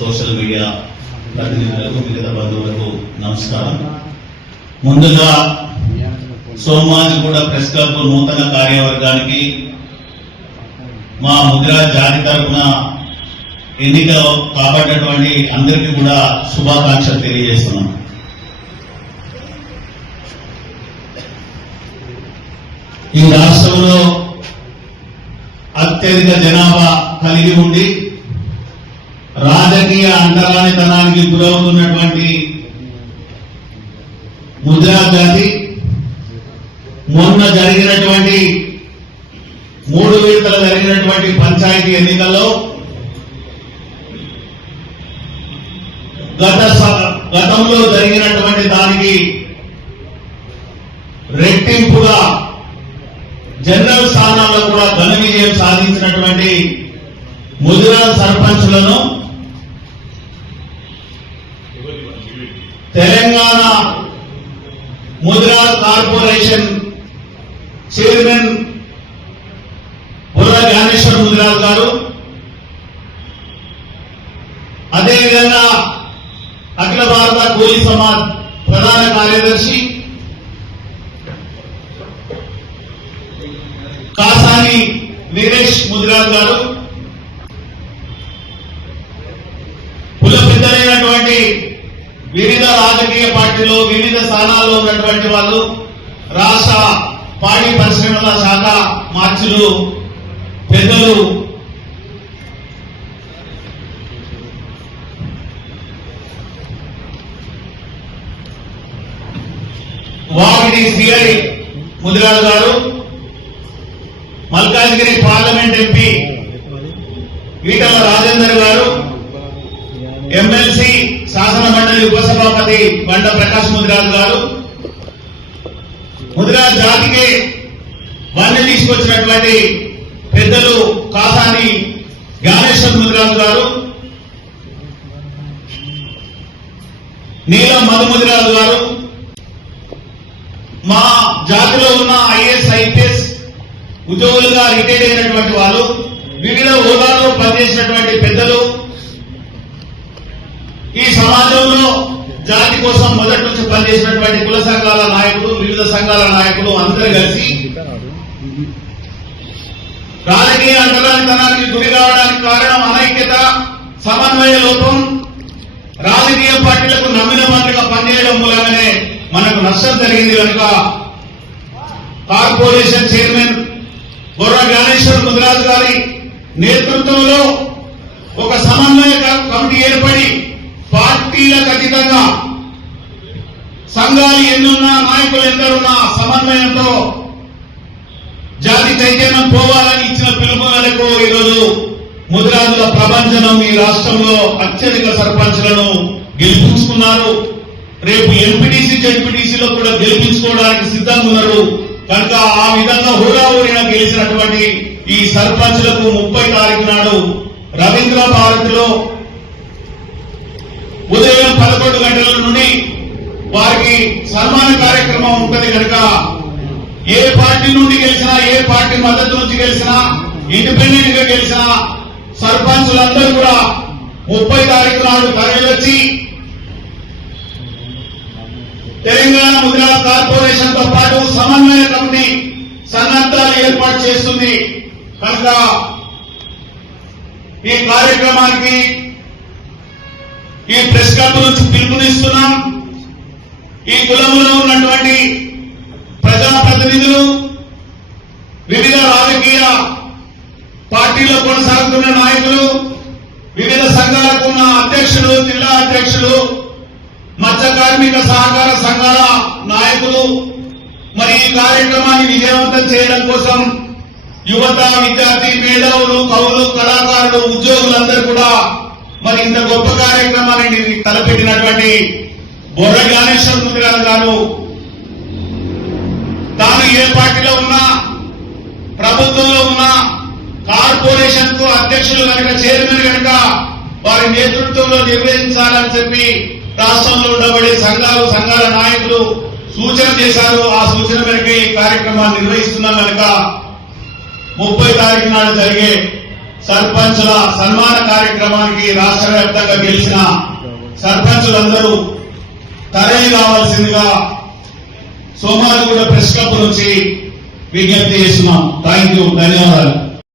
Social media ప్రతినిధులకు మిగతా బంధువులకు నమస్కారం. ముందుగా సోమాజిగూడ ప్రెస్ క్లబ్ నూతన కార్యవర్గానికి మా ముదిరాజ్ జాతి తరఫున ఎన్నిక కాబట్టినటువంటి అందరికీ కూడా శుభాకాంక్షలు తెలియజేస్తున్నాం. ఈ రాష్ట్రంలో అత్యధిక జనాభా కలిగి ఉండి రాజకీయ అంటరానితనానికి గురవుతున్నటువంటి ముదిరాజ్ జాతి మొన్న జరిగినటువంటి 3 విడతలు జరిగినటువంటి పంచాయతీ ఎన్నికల్లో గతంలో జరిగినటువంటి దానికి రెట్టింపుగా జనరల్ స్థానాల్లో కూడా ఘన విజయం సాధించినటువంటి ముదిరాజ్ సర్పంచులను తెలంగాణ ముదిరాజ్ కార్పొరేషన్ చైర్మన్ బుర్ర జ్ఞానేశ్వర్ ముదిరాజ్ గారు, అదేవిధంగా అఖిల భారత కూలీ సమాజ్ ప్రధాన కార్యదర్శి కాసాని వీరేష్ ముదిరాజ్ గారు, కుల పెద్దలైనటువంటి వివిధ రాజకీయ పార్టీలో వివిధ స్థానాల్లో ఉన్నటువంటి వాళ్ళు, రాష్ట్ర పాడి పరిశ్రమల శాఖ మార్చులు పెద్దలు, వాగిడి సిఐ ముదిరాజ్ గారు, మల్కాజ్గిరి పార్లమెంట్ ఎంపీ ఈటల రాజేందర్ గారు, ఎమ్మెల్సీ శాసన మండలి ఉపసభాపతి బండ ప్రకాష్ ముదిరాజ్ గారు, ముదిరాజ్ జాతికి వన్నె తీసుకొచ్చినటువంటి పెద్దలు కాసాని జ్ఞానేశ్వర్ ముదిరాజ్ గారు, నీలం మధు ముదిరాజ్ గారు, మా జాతిలో ఉన్న ఐఏఎస్ ఐపీఎస్ ఉద్యోగులుగా రిటైర్ అయినటువంటి వాళ్ళు, వివిధ హోదాల్లో పనిచేసినటువంటి పెద్దలు, ఈ సమాజంలో జాతి కోసం మొదటి నుంచి పనిచేసినటువంటి కుల సంఘాల నాయకులు, వివిధ సంఘాల నాయకులు అందరూ కలిసి రాజకీయ అంటరానితనానికి గురి కావడానికి కారణం అనైక్యత, సమన్వయ లోపం, రాజకీయ పార్టీలకు నమ్మిన మంత్రిగా పనిచేయడం మూలంగానే మనకు నష్టం జరిగింది కనుక కార్పొరేషన్ చైర్మన్ బుర్ర జ్ఞానేశ్వర్ ముదిరాజ్ గారి నేతృత్వంలో ఒక సమన్వయ కమిటీ ఏర్పడి పార్టీలకు అతీతంగా సంఘాలు ఎన్నున్నా, నాయకులు ఎందరున్నా సమన్వయంతో జాతి చైతన్యం పోవాలని ఇచ్చిన పిలుపు మేరకు ఈరోజు ముదిరాజుల ప్రభంజనం ఈ రాష్ట్రంలో అత్యధిక సర్పంచ్లను గెలిపించుకున్నారు. రేపు ఎంపీటీసీ జెడ్పీటీసీలో కూడా గెలిపించుకోవడానికి సిద్ధంగా ఉన్నారు. కనుక ఆ విధంగా హోరాహోరీగా గెలిచినటువంటి ఈ సర్పంచ్లకు 30 తారీఖు నాడు రవీంద్ర భారతిలో ఉదయం 11 గంటల నుండి వారికి సన్మాన కార్యక్రమం ఉంటుంది. కనుక ఏ పార్టీ నుండి గెలిచినా, ఏ పార్టీ మద్దతు నుంచి గెలిచినా, ఇండిపెండెంట్ గా గెలిచినా సర్పంచులందరూ కూడా 30 తారీఖు నాడు తరలివచ్చి తెలంగాణ ముదిరాజ్ కార్పొరేషన్ తో పాటు సమన్వయ కమిటీ సన్నద్ధాలు ఏర్పాటు చేస్తుంది. కనుక ఈ కార్యక్రమానికి ఈ ప్రెస్ క్లబ్ నుంచి పిలుపునిస్తున్నాం. ఈ కులంలో ఉన్నటువంటి ప్రజాప్రతినిధులు, వివిధ రాజకీయ పార్టీలో కొనసాగుతున్న నాయకులు, వివిధ సంఘాలకు ఉన్న అధ్యక్షులు, జిల్లా అధ్యక్షులు, మత్స్య కార్మిక సహకార సంఘాల నాయకులు, మరి ఈ కార్యక్రమాన్ని విజయవంతం చేయడం కోసం యువత, విద్యార్థి, మేధావులు, కవులు, కళాకారులు, ఉద్యోగులందరూ కూడా మరి ఇంత గొప్ప కార్యక్రమాన్ని తలపెట్టినటువంటి బుర్ర జ్ఞానేశ్వర్ ముదిరాజ్ గారు తాను ఏ పార్టీలో ఉన్నా, ప్రభుత్వంలో ఉన్నా, కార్పొరేషన్ కు అధ్యక్షులు కనుక, చైర్మన్ కనుక వారి నేతృత్వంలో నిర్వహించాలని చెప్పి రాష్ట్రంలో ఉండబడే సంఘాల నాయకులు సూచన చేశారు. ఆ సూచన మేరకు ఈ కార్యక్రమాన్ని నిర్వహిస్తున్నాం. కనుక 30 తారీఖు నాడు జరిగే సర్పంచుల సన్మాన కార్యక్రమానికి రాష్ట్ర వ్యాప్తంగా గెలిచిన సర్పంచులందరూ తరలి రావాల్సిందిగా సోమాజిగూడ ప్రెస్ క్లబ్ నుంచి విజ్ఞప్తి చేస్తున్నాం. థ్యాంక్ యూ, ధన్యవాదాలు.